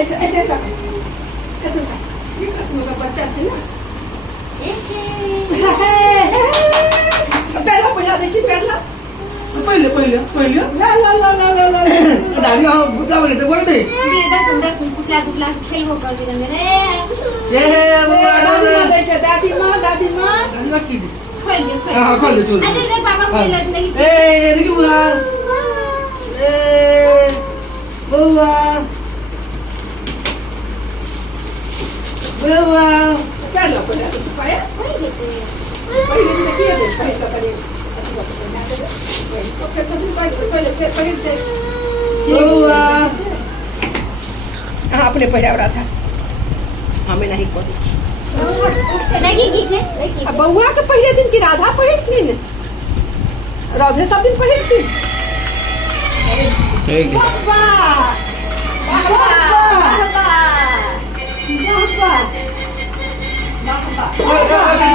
ऐसे ऐसे ऐसा ऐसे सा ये कृष्ण का बच्चा छे ना पहला पहला देखी पहला पहिले पहिले पहिले ला ला ला ला ला ला दाढी बुटला बोलते बोलते कुठला कुठला खेळ करते रे ए बाबा दादी माँ दाढी बाकी पहिले हां खोल दे अरे रे बाबा खेळत नाही ए देखी बुआ ए बुआ बुआ पहला पहला तो पाया पहिले पहले से किया दे पहले पहले ओके तो पहले पहले बुआ हाँ अपने पहरावड़ा था हमें नहीं को देखी की छे बउआ के पहले दिन की राधा पहिरती ने राधे सब दिन पहिरती ठीक है वाह वाह वाह वाह वाह